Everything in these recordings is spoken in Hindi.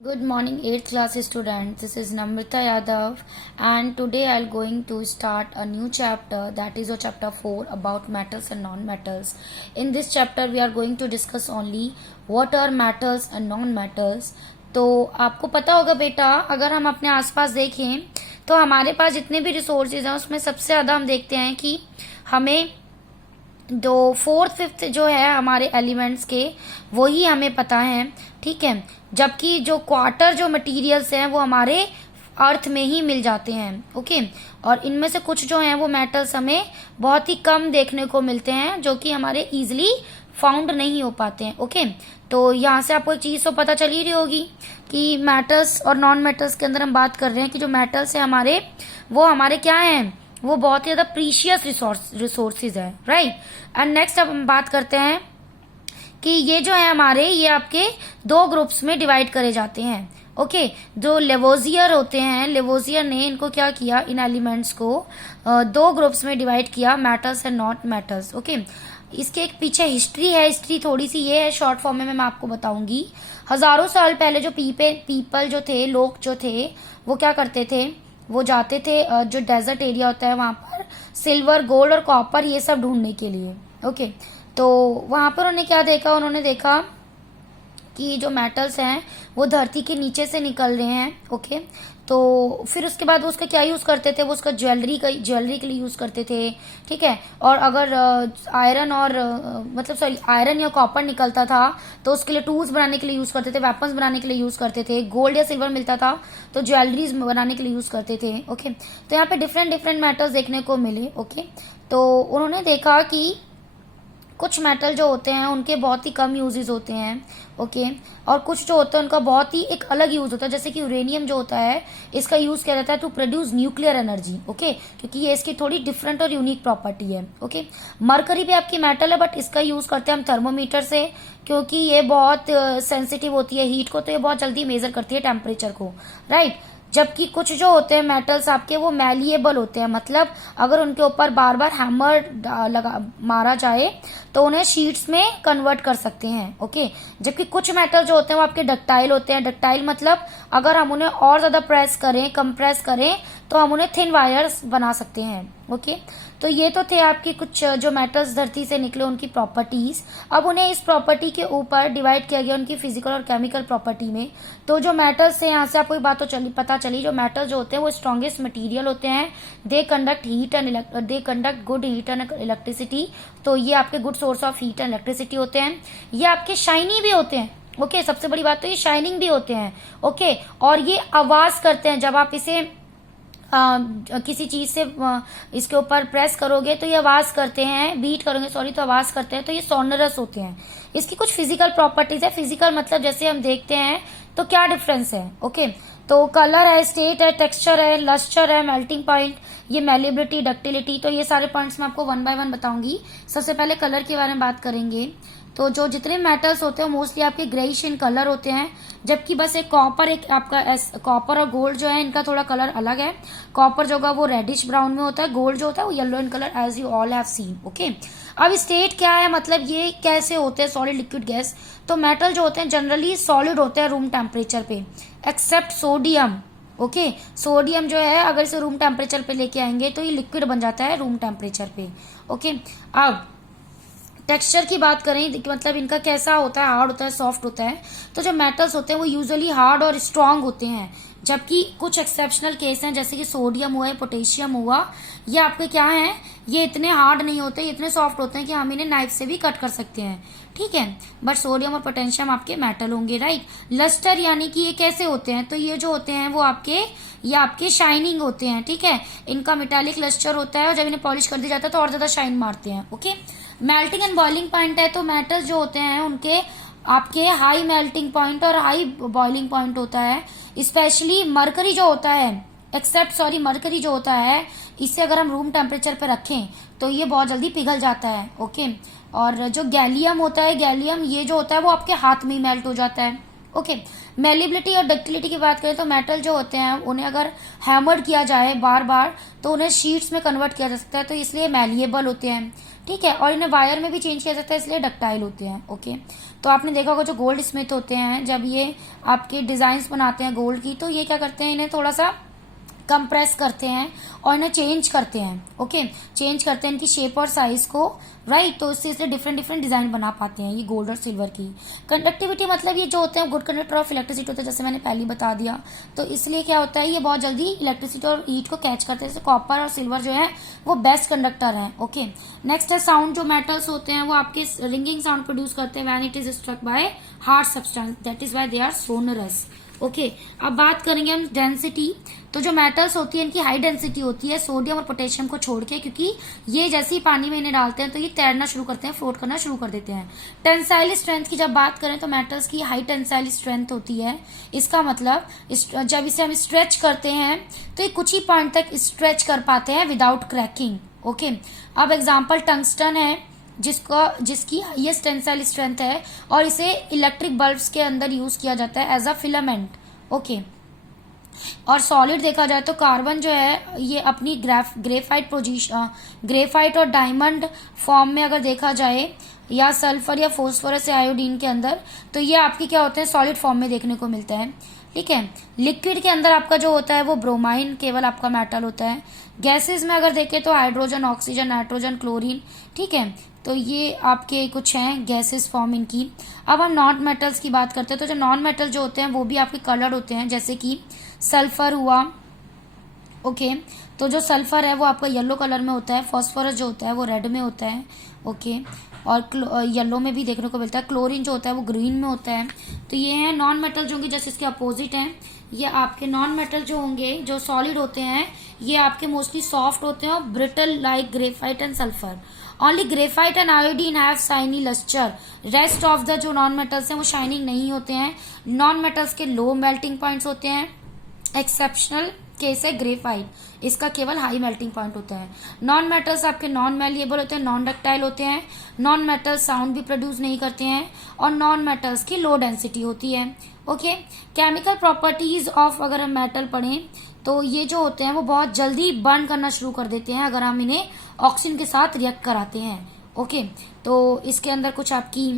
Good morning 8th class students. This is Namrita Yadav and today I'll going to start a new chapter, that is chapter 4 about metals and non-metals. In this chapter we are going to discuss only what are metals and non-metals. तो आपको पता होगा बेटा, अगर हम अपने आसपास देखें तो हमारे पास जितने भी रिसोर्सेज हैं उसमें सबसे ज़्यादा हम देखते हैं कि हमें जो फोर्थ फिफ्थ जो है हमारे एलिमेंट्स के वही हमें पता है, ठीक है। जबकि जो क्वार्टर जो मटेरियल्स हैं वो हमारे अर्थ में ही मिल जाते हैं, ओके। और इनमें से कुछ जो हैं वो मेटल्स हमें बहुत ही कम देखने को मिलते हैं जो कि हमारे इजीली फाउंड नहीं हो पाते हैं, ओके। तो यहाँ से आपको एक चीज़ तो पता चल ही रही होगी कि मेटल्स और नॉन मेटल्स के अंदर हम बात कर रहे हैं कि जो मेटल्स है हमारे वो हमारे क्या हैं, वो बहुत ही ज़्यादा प्रीशियस रिसोर्सेज है, राइट। एंड नेक्स्ट अब हम बात करते हैं कि ये जो है हमारे ये आपके दो ग्रुप्स में डिवाइड करे जाते हैं, ओके। जो लेवोजियर होते हैं, लेवोजियर ने इनको क्या किया, इन एलिमेंट्स को दो ग्रुप्स में डिवाइड किया, metals and not metals, okay. इसके एक पीछे हिस्ट्री है, हिस्ट्री थोड़ी सी ये है, शॉर्ट फॉर्म में मैं आपको बताऊंगी। हजारों साल पहले जो पीपल जो थे, लोग जो थे, वो क्या करते थे, वो जाते थे जो डेजर्ट एरिया होता है वहां पर सिल्वर, गोल्ड और कॉपर ये सब ढूंढने के लिए, ओके। तो वहां पर उन्होंने क्या देखा, उन्होंने देखा कि जो मेटल्स हैं वो धरती के नीचे से निकल रहे हैं, ओके। तो फिर उसके बाद वो उसका क्या यूज करते थे, वो उसका ज्वेलरी के लिए यूज करते थे, ठीक है। और अगर आयरन और आयरन या कॉपर निकलता था तो उसके लिए टूल्स बनाने के लिए यूज करते थे, वेपन्स बनाने के लिए यूज करते थे। गोल्ड या सिल्वर मिलता था तो ज्वेलरीज बनाने के लिए यूज करते थे, ओके। तो यहाँ पे डिफरेंट डिफरेंट मेटल्स देखने को मिले, ओके। तो उन्होंने देखा कि कुछ मेटल जो होते हैं उनके बहुत ही कम यूजेस होते हैं, ओके। और कुछ जो होता है उनका बहुत ही एक अलग यूज होता है, जैसे कि यूरेनियम जो होता है इसका यूज किया जाता है to produce nuclear energy, okay, क्योंकि ये इसकी थोड़ी डिफरेंट और यूनिक प्रॉपर्टी है, ओके। मरकरी भी आपकी मेटल है बट इसका यूज करते हैं हम थर्मोमीटर से, क्योंकि ये बहुत सेंसिटिव होती है हीट को, तो ये बहुत जल्दी मेजर करती है टेम्परेचर को, राइट। जबकि कुछ जो होते हैं मेटल्स आपके वो मैलिएबल होते हैं, मतलब अगर उनके ऊपर बार बार हैमर मारा जाए तो उन्हें शीट्स में कन्वर्ट कर सकते हैं, ओके। जबकि कुछ मेटल जो होते हैं वो आपके डक्टाइल होते हैं। डक्टाइल मतलब अगर हम उन्हें और ज्यादा प्रेस करें, कंप्रेस करें तो हम उन्हें थिन वायर्स बना सकते हैं, ओके। तो ये तो थे आपकी कुछ जो मेटल्स धरती से निकले उनकी प्रॉपर्टीज। अब उन्हें इस प्रॉपर्टी के ऊपर डिवाइड किया गया उनकी फिजिकल और केमिकल प्रॉपर्टी में। तो जो मेटल्स है यहाँ से आपको एक बात तो पता चली, जो मेटल जो होते हैं वो स्ट्रॉन्गेस्ट मटेरियल होते हैं, they conduct good heat and electricity. तो ये आपके good source of heat and electricity होते हैं। ये आपके शाइनी भी होते हैं, ओके। सबसे बड़ी बात तो ये शाइनिंग भी होते हैं, ओके। और ये आवाज करते हैं, जब आप इसे किसी चीज से इसके ऊपर प्रेस करोगे तो ये आवाज करते हैं, बीट करोगे सॉरी तो आवाज करते हैं, तो ये सोनरस होते हैं। इसकी कुछ फिजिकल प्रॉपर्टीज है, फिजिकल मतलब जैसे हम देखते हैं तो क्या डिफरेंस है, ओके। तो कलर है, स्टेट है, टेक्सचर है, लस्टर है, मेल्टिंग पॉइंट, ये मेलिबिलिटी, डक्टिलिटी, तो ये सारे पॉइंट्स मैं आपको वन बाय वन बताऊंगी। सबसे पहले कलर के बारे में बात करेंगे। तो जो जितने मेटल्स होते हैं मोस्टली आपके ग्रेइश इन कलर होते हैं, जबकि बस एक आपका कॉपर और गोल्ड जो है इनका थोड़ा कलर अलग है। कॉपर जो होगा वो रेडिश ब्राउन में होता है, गोल्ड जो होता है वो yellow in colour, as you all have seen, okay. अब स्टेट क्या है, मतलब ये कैसे होते हैं, सॉलिड, लिक्विड, गैस। तो मेटल जो होते हैं जनरली सॉलिड होते हैं रूम टेम्परेचर पे, एक्सेप्ट सोडियम, ओके। सोडियम जो है अगर इसे रूम टेम्परेचर पे लेके आएंगे तो ये लिक्विड बन जाता है रूम टेम्परेचर पे, ओके। अब टेक्सचर की बात करें, मतलब इनका कैसा होता है, हार्ड होता है, सॉफ्ट होता है। तो जो मेटल्स होते हैं वो यूजुअली हार्ड और स्ट्रांग होते हैं, जबकि कुछ एक्सेप्शनल केस हैं जैसे कि सोडियम हुआ है, पोटेशियम हुआ, ये आपके क्या हैं, ये इतने हार्ड नहीं होते, ये इतने सॉफ्ट होते हैं कि हम इन्हें नाइफ से भी कट कर सकते हैं, ठीक है। बट सोडियम और पोटेशियम आपके मेटल होंगे, राइट। लस्टर यानी कि ये कैसे होते हैं, तो ये जो होते हैं वो आपके शाइनिंग होते हैं, ठीक है। इनका मेटालिक लस्टर होता है और जब इन्हें पॉलिश कर दिया जाता है तो और ज्यादा शाइन मारते हैं, okay. Melting and boiling point है, तो मेटल्स जो होते हैं उनके आपके हाई मेल्टिंग पॉइंट और हाई बॉइलिंग पॉइंट होता है। स्पेशली मरकरी जो होता है, मरकरी जो होता है इसे अगर हम रूम टेम्परेचर पे रखें तो ये बहुत जल्दी पिघल जाता है, ओके। और जो गैलियम होता है, गैलियम ये जो होता है वो आपके हाथ में ही मेल्ट हो जाता है, ओके। मेलिबिलिटी और डक्टिलिटी की बात करें तो मेटल जो होते हैं उन्हें अगर हैमर्ड किया जाए बार बार तो उन्हें शीट्स में कन्वर्ट किया जा सकता है, तो इसलिए मैलिएबल होते हैं, ठीक है, और इन्हें वायर में भी चेंज किया जाता है, इसलिए डक्टाइल होते हैं। ओके, तो आपने देखा होगा जो गोल्ड स्मिथ होते हैं, जब ये आपके डिजाइन्स बनाते हैं गोल्ड की, तो ये क्या करते हैं, इन्हें थोड़ा सा कंप्रेस करते हैं और इन्हें चेंज करते हैं। ओके, चेंज करते हैं इनकी शेप और साइज को, राइट। तो इससे डिफरेंट डिफरेंट डिजाइन बना पाते हैं ये गोल्ड और सिल्वर की। कंडक्टिविटी मतलब ये जो होते हैं गुड कंडक्टर ऑफ इलेक्ट्रिसिटी होते हैं, जैसे मैंने पहले बता दिया। तो इसलिए क्या होता है, ये बहुत जल्दी इलेक्ट्रिसिटी और हीट को कैच करते हैं, जैसे कॉपर और सिल्वर जो है वो बेस्ट कंडक्टर है। ओके, नेक्स्ट है साउंड। जो मेटल्स होते हैं वो आपके रिंगिंग साउंड प्रोड्यूस करते हैं when it is struck by hard substance, that is why they are sonorous. Okay, अब बात करेंगे हम डेंसिटी। तो जो मेटल्स होती है इनकी हाई डेंसिटी होती है सोडियम और पोटेशियम को छोड़ के, क्योंकि ये जैसे ही पानी में इन्हें डालते हैं तो ये तैरना शुरू करते हैं, फ्लोट करना शुरू कर देते हैं। टेंसाइल स्ट्रेंथ की जब बात करें तो मेटल्स की हाई टेंसाइल स्ट्रेंथ होती है। इसका मतलब जब इसे हम स्ट्रेच करते हैं तो ये कुछ ही पॉइंट तक स्ट्रेच कर पाते हैं विदाउट क्रैकिंग। ओके, अब एग्जाम्पल टंगस्टन है जिसकी हाईएस्ट टेंसाइल स्ट्रेंथ है और इसे इलेक्ट्रिक बल्ब्स के अंदर यूज किया जाता है एज अ फिलामेंट। ओके, और सॉलिड देखा जाए तो कार्बन जो है ये अपनी ग्रेफाइट और डायमंड फॉर्म में अगर देखा जाए, या सल्फर या फोस्फोरस या आयोडीन के अंदर, तो ये आपकी क्या होते हैं, सॉलिड फॉर्म में देखने को मिलता है। ठीक है, लिक्विड के अंदर आपका जो होता है वो ब्रोमाइन केवल आपका मेटल होता है। गैसेस में अगर देखें तो हाइड्रोजन, ऑक्सीजन, नाइट्रोजन, क्लोरीन। ठीक है, तो ये आपके कुछ हैं गैसेस फॉर्म इनकी। अब हम नॉन मेटल्स की बात करते हैं, तो जो नॉन मेटल जो होते हैं वो भी आपके कलर्ड होते हैं, जैसे कि सल्फर हुआ। ओके, तो जो सल्फर है वो आपका येलो कलर में होता है, फॉस्फोरस जो होता है वो रेड में होता है। ओके, और येलो में भी देखने को मिलता है। क्लोरीन जो होता है वो ग्रीन में होता है। तो ये हैं नॉन मेटल जो होंगे, जैसे इसके अपोजिट हैं। ये आपके नॉन मेटल जो होंगे, जो सॉलिड होते हैं, ये आपके मोस्टली सॉफ्ट होते हैं और brittle like graphite and sulphur. Only graphite and iodine have shiny lustre. Rest of the जो नॉन मेटल्स हैं वो शाइनिंग नहीं होते हैं। नॉन मेटल्स के लो मेल्टिंग पॉइंट्स होते हैं। एक्सेप्शनल केस है ग्रेफाइट, इसका केवल हाई मेल्टिंग पॉइंट होता है। नॉन मेटल्स आपके नॉन मैलिएबल होते हैं, नॉन डक्टाइल होते हैं। नॉन मेटल्स साउंड भी प्रोड्यूस नहीं करते हैं और नॉन मेटल्स की लो डेंसिटी होती है। ओके, केमिकल प्रॉपर्टीज ऑफ अगर हम मेटल पढ़ें तो ये जो होते हैं वो बहुत जल्दी बर्न करना शुरू कर देते हैं अगर हम इन्हें ऑक्सीजन के साथ रिएक्ट कराते हैं। ओके, तो इसके अंदर कुछ आपकी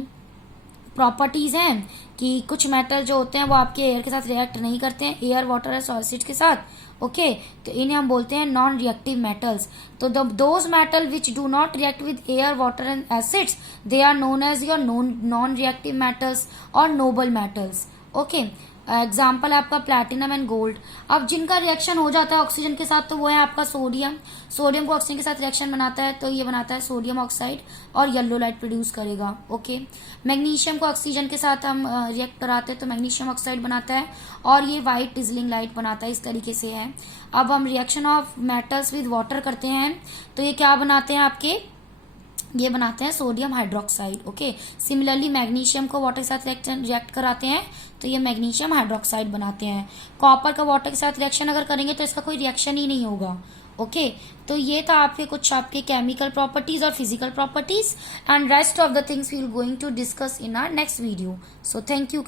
प्रॉपर्टीज हैं कि कुछ मेटल जो होते हैं वो आपके एयर के साथ रिएक्ट नहीं करते हैं, एयर, वाटर और सॉलिड के साथ। ओके, तो इन्हें हम बोलते हैं नॉन रिएक्टिव मेटल्स। तो those metal which do not react with air, water and acids, they are known as your non reactive metals और नोबल मेटल्स। ओके, एग्जाम्पल है आपका प्लैटिनम एंड गोल्ड। अब जिनका रिएक्शन हो जाता है ऑक्सीजन के साथ तो वो है आपका सोडियम। सोडियम को ऑक्सीजन के साथ रिएक्शन बनाता है तो ये बनाता है सोडियम ऑक्साइड और येलो लाइट प्रोड्यूस करेगा। ओके, मैग्नीशियम को ऑक्सीजन के साथ हम रिएक्ट कराते हैं तो मैग्नीशियम ऑक्साइड बनाता है और ये व्हाइट डिजलिंग लाइट बनाता है। इस तरीके से है। अब हम reaction of metals with water करते हैं तो ये क्या बनाते हैं आपके, ये बनाते हैं sodium hydroxide. Okay, similarly magnesium को वाटर के साथ रिएक्ट कराते हैं तो ये मैग्नीशियम हाइड्रोक्साइड बनाते हैं। कॉपर का वाटर के साथ रिएक्शन अगर करेंगे तो इसका कोई रिएक्शन ही नहीं होगा। ओके, तो ये था आपके कुछ आपके केमिकल प्रॉपर्टीज और physical properties, and rest of the things we will going to discuss in our next video. So thank you.